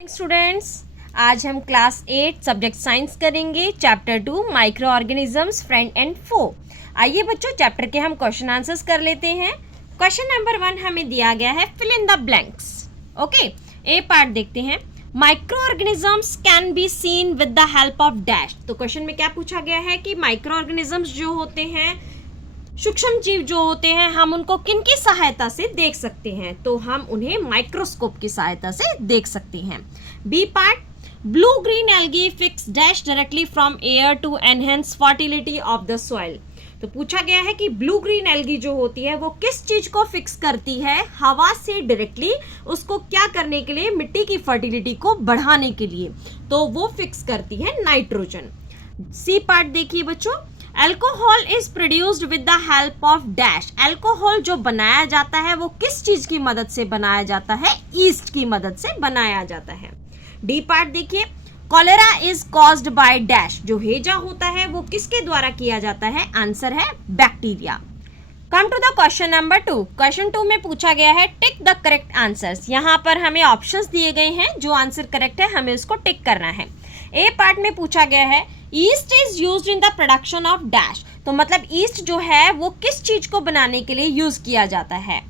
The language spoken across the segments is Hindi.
स्टूडेंट्स, आज हम क्लास 8 सब्जेक्ट साइंस करेंगे। Chapter 2 microorganisms friend and foe. आइए बच्चों, चैप्टर के हम क्वेश्चन आंसर्स कर लेते हैं। क्वेश्चन नंबर 1 हमें दिया गया है fill in the blanks. Okay, A part देखते हैं। Micro organisms can be seen with the help of dash. तो क्वेश्चन में क्या पूछा गया है कि माइक्रो ऑर्गेनिजम्स जो होते हैं, सूक्ष्म जीव जो होते हैं, हम उनको किन की सहायता से देख सकते हैं? तो हम उन्हें माइक्रोस्कोप की सहायता से देख सकते हैं। B part, blue green algae fix dash directly from air to enhance fertility of the soil. तो पूछा गया है कि ब्लू ग्रीन एल्गी जो होती है वो किस चीज को फिक्स करती है? हवा से डायरेक्टली। उसको क्या करने के लिए? मिट्टी की फर्टिलिटी को बढ़ाने के लिए। तो वो फिक्स करती है नाइट्रोजन। सी पार्ट देखिए बच्चों, alcohol is produced with the help of dash. Alcohol जो बनाया जाता है वो किस चीज की मदद से बनाया जाता है? ईस्ट की मदद से बनाया जाता है। डी पार्ट देखिए, cholera is caused by dash. जो हैजा होता है वो किसके द्वारा किया जाता है? आंसर है bacteria. Come to the question number 2। Question 2 में पूछा गया है टिक द करेक्ट आंसर्स। यहाँ पर हमें ऑप्शंस दिए गए हैं, जो आंसर करेक्ट है हमें उसको टिक करना है। ए पार्ट में पूछा गया है east is used in the production of dash. तो मतलब ईस्ट जो है वो किस चीज को बनाने के लिए यूज किया जाता है?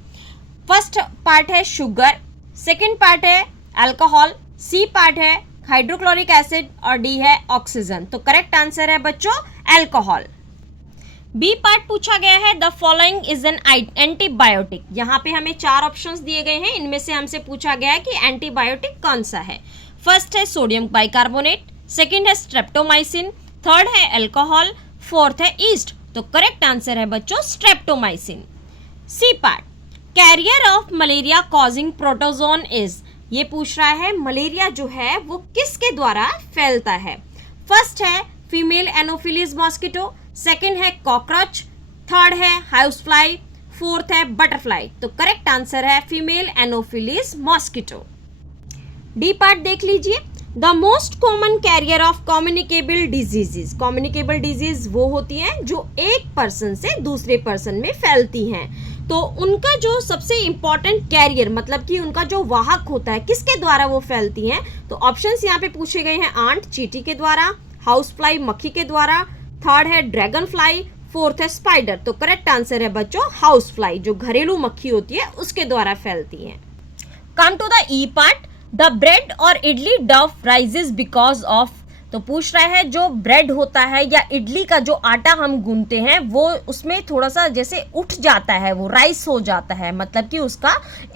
फर्स्ट पार्ट है शुगर, सेकंड पार्ट है अल्कोहल, सी पार्ट है हाइड्रोक्लोरिक एसिड और डी है ऑक्सीजन। तो करेक्ट आंसर है बच्चों अल्कोहल। बी पार्ट पूछा गया है the following is an antibiotic. यहाँ पे हमें 4 ऑप्शंस दिए गए हैं, इनमें से हमसे पूछा गया है कि एंटीबायोटिक कौन सा है। फर्स्ट है सोडियम बाइकार्बोनेट, सेकंड है स्ट्रेप्टोमाइसिन, थर्ड है अल्कोहल, फोर्थ है ईस्ट। तो करेक्ट आंसर है बच्चों streptomycin. C part, carrier of malaria causing protozoan is. ये पूछ रहा है मलेरिया जो है वो किसके द्वारा फैलता है? फर्स्ट है फीमेल एनोफिलीज मॉस्किटो, सेकंड है कॉकरोच, थर्ड है हाउस फ्लाई, फोर्थ है बटरफ्लाई। तो करेक्ट आंसर है female anopheles mosquito. D part देख लीजिए, the most common carrier of communicable diseases. Communicable disease वो होती हैं जो एक पर्सन से दूसरे पर्सन में फैलती हैं। तो उनका जो सबसे इंपॉर्टेंट कैरियर, मतलब कि उनका जो वाहक होता है, किसके द्वारा वो फैलती हैं? तो ऑप्शंस यहाँ पे पूछे गए हैं आंट चींटी के द्वारा, हाउस फ्लाई मक्खी के द्वारा, थर्ड है ड्रैगन फ्लाई, फोर्थ है स्पाइडर। तो करेक्ट आंसर है बच्चों हाउस फ्लाई, जो घरेलू मक्खी होती है उसके द्वारा फैलती है। Come to the E part, the bread और idli dough rises because of. तो पूछ रहा है जो ब्रेड होता है या इडली का जो आटा हम गूंथते हैं वो उसमें थोड़ा सा जैसे उठ जाता है, वो राइस हो जाता है, मतलब कि उसका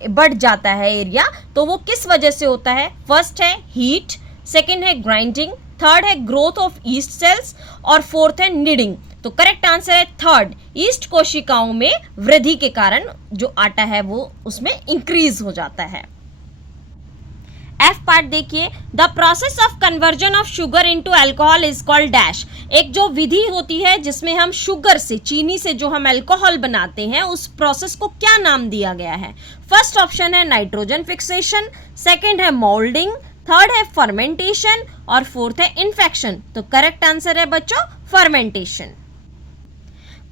बढ़ जाता है एरिया। तो वो किस वजह से होता है? फर्स्ट है हीट, सेकंड है ग्राइंडिंग, थर्ड है ग्रोथ ऑफ ईस्ट सेल्स और फोर्थ है नीडिंग। तो करेक्ट आंसर है थर्ड, ईस्ट कोशिकाओं में वृद्धि के कारण जो आटा है वो उसमें इंक्रीज हो जाता है। एफ पार्ट देखिए, the process of conversion of sugar into alcohol is called dash. एक जो विधि होती है जिसमें हम शुगर से, चीनी से जो हम अल्कोहल बनाते हैं, उस प्रोसेस को क्या नाम दिया गया है? फर्स्ट ऑप्शन है नाइट्रोजन फिक्सेशन, सेकंड है मोल्डिंग, थर्ड है फर्मेंटेशन और फोर्थ है इन्फेक्शन। तो करेक्ट आंसर है बच्चों fermentation.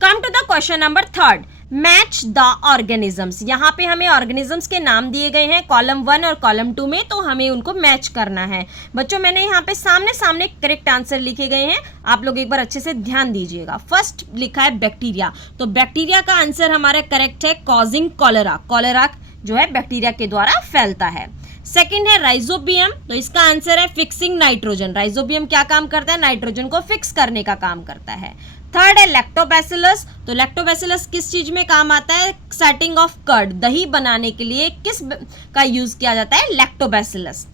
Come to the question number 3, match the organisms. यहाँ पे हमें ऑर्गेनिजम्स के नाम दिए गए हैं कॉलम 1 और कॉलम 2 में, तो हमें उनको मैच करना है। बच्चों मैंने यहाँ पे सामने सामने करेक्ट आंसर लिखे गए हैं, आप लोग एक बार अच्छे से ध्यान दीजिएगा। फर्स्ट लिखा है बैक्टीरिया, तो बैक्टीरिया का आंसर हमारा करेक्ट है कॉजिंग कॉलेरा। कॉलेरा जो है बैक्टीरिया के द्वारा फैलता है। सेकंड है राइजोबियम, तो इसका आंसर है फिक्सिंग नाइट्रोजन। राइजोबियम क्या काम करता है? नाइट्रोजन को फिक्स करने का काम करता है। थर्ड है लैक्टोबैसिलस, तो लैक्टोबैसिलस किस चीज में काम आता है? सेटिंग ऑफ कर्ड, दही बनाने के लिए किस का यूज किया जाता है? लैक्टोबैसिलस।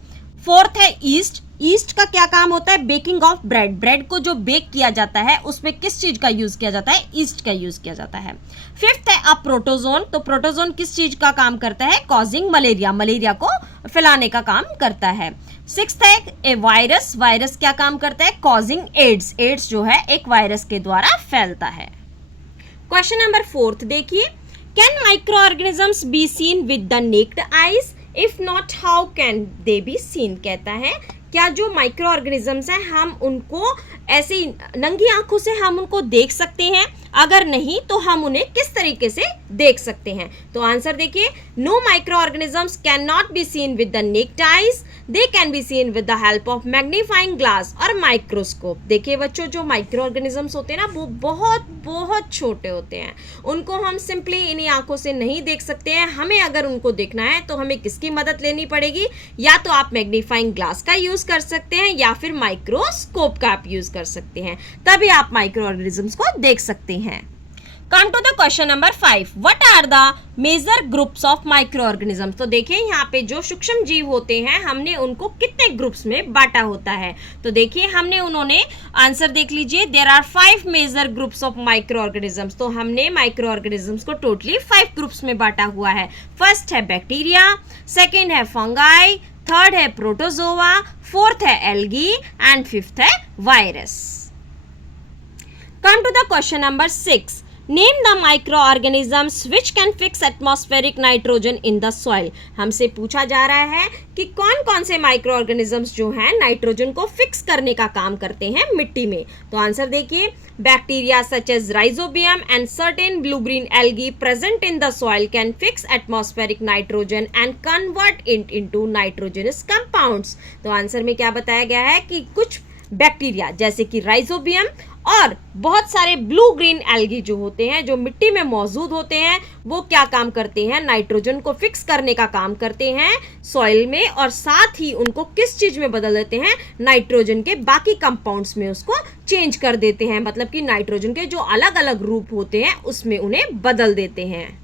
फोर्थ है ईस्ट, ईस्ट का क्या काम होता है? बेकिंग ऑफ ब्रेड, ब्रेड को जो बेक किया जाता है उसमें किस चीज का यूज किया जाता है? ईस्ट का यूज किया जाता है। फिफ्थ है अ प्रोटोजोन, तो प्रोटोजोन किस चीज का काम करता है? कॉजिंग मलेरिया, मलेरिया को फैलाने का काम करता है। सिक्स्थ है ए वायरस, वायरस क्या काम करता है? कॉजिंग एड्स, एड्स जो है एक वायरस के द्वारा फैलता है। क्वेश्चन नंबर 4 देखिए, can micro organisms be seen with the naked eyes? If not how can they be seen? कहता है क्या जो माइक्रो ऑर्गेनिजम्स हैं हम उनको ऐसे नंगी आंखों से हम उनको देख सकते हैं? अगर नहीं तो हम उन्हें किस तरीके से देख सकते हैं? तो आंसर देखिए, no micro organisms can not be seen with the naked eyes, they can be seen with the help of magnifying glass और माइक्रोस्कोप। देखिए बच्चों, जो माइक्रो ऑर्गेनिजम्स होते हैं ना वो बहुत बहुत छोटे होते हैं, उनको हम सिंपली इन्हीं आंखों से नहीं देख सकते हैं। हमें अगर उनको देखना है तो हमें किसकी मदद लेनी पड़ेगी? या तो आप मैग्नीफाइंग ग्लास का यूज कर सकते हैं या फिर माइक्रोस्कोप का आप यूज कर सकते हैं, तभी आप माइक्रो ऑर्गेनिजम्स को देख सकते हैं। Come to the question number 5, what are the major groups of micro organisms. तो देखिए यहाँ पे जो सूक्ष्म जीव होते हैं हमने उनको कितने ग्रुप्स में बांटा होता है। तो देखिए हमने उन्होंने आंसर देख लीजिए, there are 5 major groups of micro organisms. तो हमने माइक्रो ऑर्गेनिजम्स को टोटली 5 ग्रुप्स में बांटा हुआ है। फर्स्ट है बैक्टीरिया, सेकेंड है फंगाई, थर्ड है प्रोटोजोआ, फोर्थ है एल्गी एंड फिफ्थ है virus. Come to the question number 6, name the micro organisms which can fix atmospheric nitrogen in the soil. हमसे पूछा जा रहा है कि कौन कौन से माइक्रो ऑर्गेनिजम्स जो हैं नाइट्रोजन को फिक्स करने का काम करते हैं मिट्टी में। तो आंसर देखिए, bacteria such as rhizobium and certain blue green algae present in the soil can fix atmospheric nitrogen and convert it into nitrogenous compounds. तो आंसर में क्या बताया गया है कि कुछ बैक्टीरिया जैसे कि राइजोबियम और बहुत सारे ब्लू ग्रीन एल्गी जो होते हैं, जो मिट्टी में मौजूद होते हैं, वो क्या काम करते हैं? नाइट्रोजन को फिक्स करने का काम करते हैं सॉइल में, और साथ ही उनको किस चीज में बदल देते हैं? नाइट्रोजन के बाकी कंपाउंड्स में उसको चेंज कर देते हैं, मतलब कि नाइट्रोजन के जो अलग अलग रूप होते हैं उसमें उन्हें बदल देते हैं।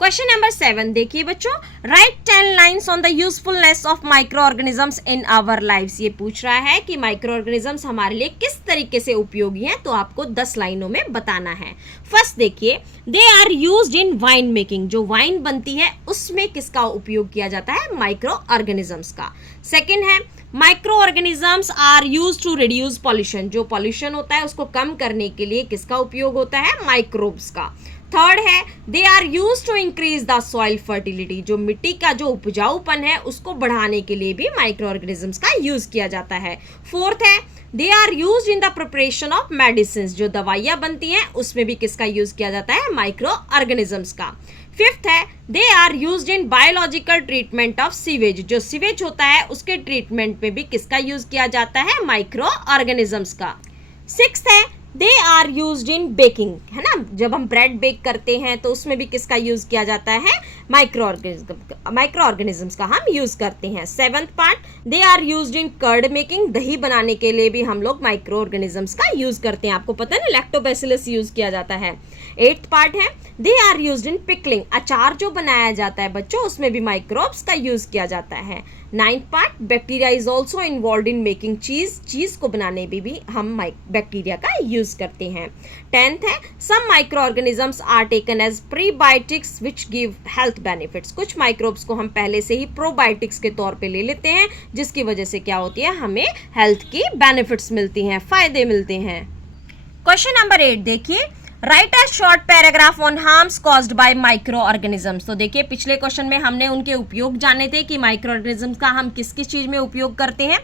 क्वेश्चन नंबर 7 देखिए बच्चों, write 10 lines on the usefulness of micro organisms in our lives. ये पूछ रहा है कि माइक्रो ऑर्गेनिजम्स हमारे लिए किस तरीके से उपयोगी हैं, तो आपको 10 लाइनों में बताना है। फर्स्ट देखिए, they are used in wine making. जो वाइन बनती है उसमें किसका उपयोग किया जाता है? माइक्रो ऑर्गेनिजम्स का। सेकेंड है, micro organisms are used to reduce pollution. जो पॉल्यूशन होता है उसको कम करने के लिए किसका उपयोग होता है? माइक्रोब्स का। थर्ड है, they are use to increase the soil fertility. जो मिट्टी का जो उपजाऊपन है उसको बढ़ाने के लिए भी माइक्रो ऑर्गेनिजम्स का यूज किया जाता है। फोर्थ है, they are use in the preparation of medicine. जो दवाइयां बनती हैं उसमें भी किसका यूज किया जाता है? माइक्रो ऑर्गेनिजम्स का। फिफ्थ है, they are used in biological treatment of sewage. जो सीवेज होता है उसके ट्रीटमेंट में भी किसका यूज किया जाता है? माइक्रो ऑर्गेनिजम्स का। सिक्स्थ है, they are used in baking, है ना, जब हम ब्रेड बेक करते हैं तो उसमें भी किसका यूज किया जाता है? माइक्रो ऑर्गेनिजम्स का हम यूज करते हैं। Seventh part, they are used in curd making. दही बनाने के लिए भी हम लोग माइक्रो ऑर्गेनिजम्स का यूज करते हैं, आपको पता है ना, लैक्टोबैसिलस यूज किया जाता है। एट्थ पार्ट है, they are used in pickling. अचार जो बनाया जाता है बच्चों उसमें भी माइक्रोब्स का यूज किया जाता है। Ninth part, bacteria is also involve in making चीज। चीज को बनाने में भी हम बैक्टीरिया का यूज करते हैं। 10th है, some micro organisms are taken as prebiotics which give health benefits. कुछ माइक्रोब्स को हम पहले से ही प्रोबायोटिक्स के तौर पे ले लेते हैं, जिसकी वजह से क्या होती है? हमें हेल्थ की बेनिफिट्स मिलती हैं, फायदे मिलते हैं। क्वेश्चन नंबर 8 देखिए, right a short paragraph on harms caused by micro organisms. तो देखिए पिछले क्वेश्चन में हमने उनके उपयोग जाने थे कि माइक्रो ऑर्गेनिजम्स का हम किस किस चीज में उपयोग करते हैं।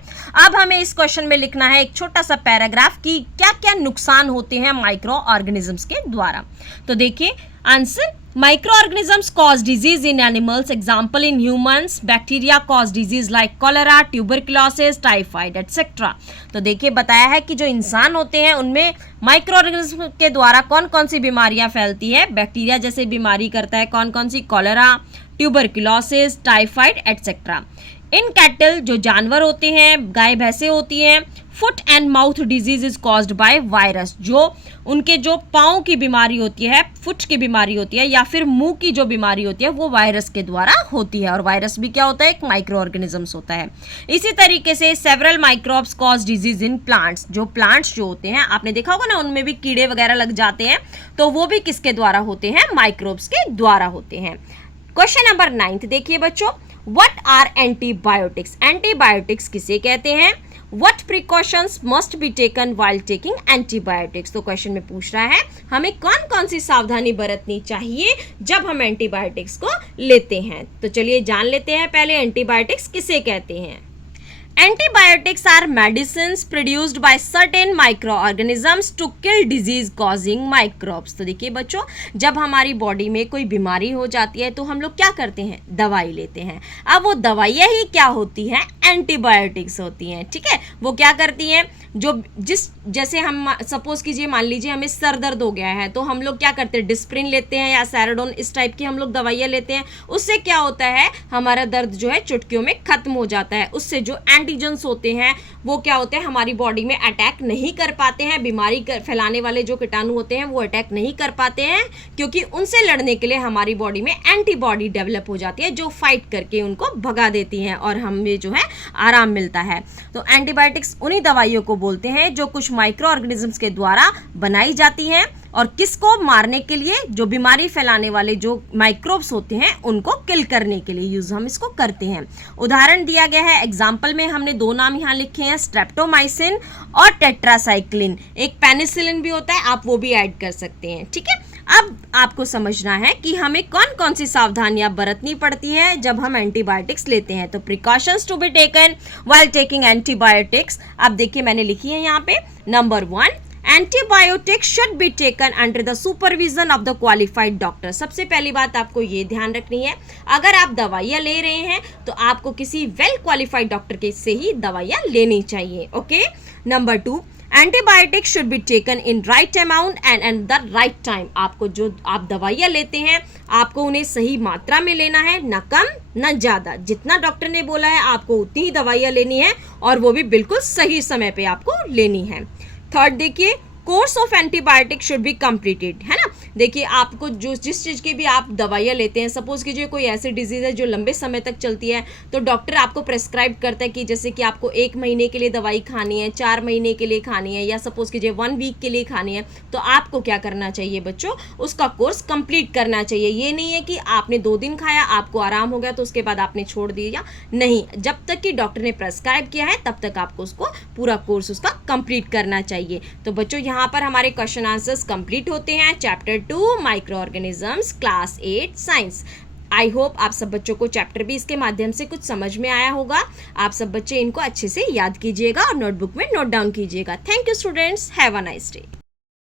अब हमें इस क्वेश्चन में लिखना है एक छोटा सा पैराग्राफ कि क्या क्या नुकसान होते हैं माइक्रो ऑर्गेनिजम्स के द्वारा। तो देखिए answer, microorganisms cause disease in animals, example in humans, bacteria cause disease like cholera, tuberculosis, typhoid, etc. तो देखिए बताया है कि जो इंसान होते हैं उनमें माइक्रो ऑर्गेनिज्म के द्वारा कौन कौन सी बीमारियां फैलती है। बैक्टीरिया जैसे बीमारी करता है, कौन कौन सी? Cholera, tuberculosis, typhoid, etcetera. In cattle जो जानवर होते हैं, गाय भैंसे होती हैं, foot and mouth disease is caused by virus. जो उनके जो पाँव की बीमारी होती है, फुट की बीमारी होती है या फिर मुंह की जो बीमारी होती है वो वायरस के द्वारा होती है, और वायरस भी क्या होता है? एक माइक्रो ऑर्गेनिजम्स होता है। इसी तरीके से several microbes cause disease in plants. जो प्लांट्स जो होते हैं आपने देखा होगा ना, उनमें भी कीड़े वगैरह लग जाते हैं, तो वो भी किसके द्वारा होते हैं? माइक्रोब्स के द्वारा होते हैं। क्वेश्चन नंबर 9 देखिए बच्चों, व्हाट आर एंटीबायोटिक्स। एंटीबायोटिक्स किसे कहते हैं? What precautions must be taken while taking antibiotics? तो क्वेश्चन में पूछ रहा है हमें कौन कौन सी सावधानी बरतनी चाहिए जब हम एंटीबायोटिक्स को लेते हैं। तो चलिए जान लेते हैं पहले एंटीबायोटिक्स किसे कहते हैं। Antibiotics are medicines produced by certain microorganisms to kill disease causing microbes। तो देखिए बच्चों, जब हमारी बॉडी में कोई बीमारी हो जाती है तो हम लोग क्या करते हैं, दवाई लेते हैं। अब वो दवाइयाँ ही क्या होती हैं, एंटीबायोटिक्स होती हैं। ठीक है, वो क्या करती हैं, जैसे हम सपोज कीजिए, मान लीजिए हमें सर दर्द हो गया है तो हम लोग क्या करते हैं, डिस्प्रिन लेते हैं या सैराडोन, इस टाइप की हम लोग दवाइयाँ लेते हैं। उससे क्या होता है, हमारा दर्द जो है चुटकियों में खत्म हो जाता है। उससे जो एंटीजेंस होते हैं वो क्या होते हैं, हमारी बॉडी में अटैक नहीं कर पाते हैं। बीमारी फैलाने वाले जो कीटाणु होते हैं वो अटैक नहीं कर पाते हैं, क्योंकि उनसे लड़ने के लिए हमारी बॉडी में एंटीबॉडी डेवलप हो जाती है जो फाइट करके उनको भगा देती हैं और हमें जो है आराम मिलता है। तो एंटीबायोटिक्स उन्हीं दवाइयों को बोलते हैं जो कुछ माइक्रो ऑर्गेनिजम्स के द्वारा बनाई जाती हैं और किसको मारने के लिए, जो बीमारी फैलाने वाले जो माइक्रोब्स होते हैं उनको किल करने के लिए यूज हम इसको करते हैं। उदाहरण दिया गया है, एग्जाम्पल में हमने दो नाम यहाँ लिखे हैं, स्ट्रेप्टोमाइसिन और टेट्रासाइक्लिन। एक पेनिसिलिन भी होता है, आप वो भी ऐड कर सकते हैं। ठीक है, अब आपको समझना है कि हमें कौन कौन सी सावधानियां बरतनी पड़ती है जब हम एंटीबायोटिक्स लेते हैं। तो precautions to be taken while taking antibiotics, अब देखिए मैंने लिखी है यहाँ पे। Number 1, antibiotics should be taken under the supervision of the qualified doctor. सबसे पहली बात आपको ये ध्यान रखनी है, अगर आप दवाइयाँ ले रहे हैं तो आपको किसी वेल क्वालिफाइड डॉक्टर के से ही दवाइयाँ लेनी चाहिए। Okay. Number 2, antibiotics should be taken in right amount and the right time. आपको जो आप दवाइयाँ लेते हैं आपको उन्हें सही मात्रा में लेना है, न कम न ज़्यादा। जितना डॉक्टर ने बोला है आपको उतनी ही दवाइयाँ लेनी है और वो भी बिल्कुल सही समय पे आपको लेनी है। थर्ड देखिए, course of antibiotic should be completed, है ना। देखिए आपको जो जिस चीज़ की भी आप दवाइयाँ लेते हैं, सपोज कीजिए कोई ऐसी डिजीज़ है जो लंबे समय तक चलती है, तो डॉक्टर आपको प्रेस्क्राइब करता है कि जैसे कि आपको 1 महीने के लिए दवाई खानी है, 4 महीने के लिए खानी है, या सपोज कीजिए 1 वीक के लिए खानी है। तो आपको क्या करना चाहिए बच्चों, उसका कोर्स कंप्लीट करना चाहिए। ये नहीं है कि आपने 2 दिन खाया, आपको आराम हो गया तो उसके बाद आपने छोड़ दिया, नहीं। जब तक कि डॉक्टर ने प्रेस्क्राइब किया है तब तक आपको उसको पूरा कोर्स उसका कंप्लीट करना चाहिए। तो बच्चों यहाँ पर हमारे क्वेश्चन आंसर्स कंप्लीट होते हैं। Chapter 2 micro organisms, class 8 science. I hope आप सब बच्चों को चैप्टर भी इसके माध्यम से कुछ समझ में आया होगा। आप सब बच्चे इनको अच्छे से याद कीजिएगा और नोटबुक में नोट डाउन कीजिएगा। Thank you students, have a nice day.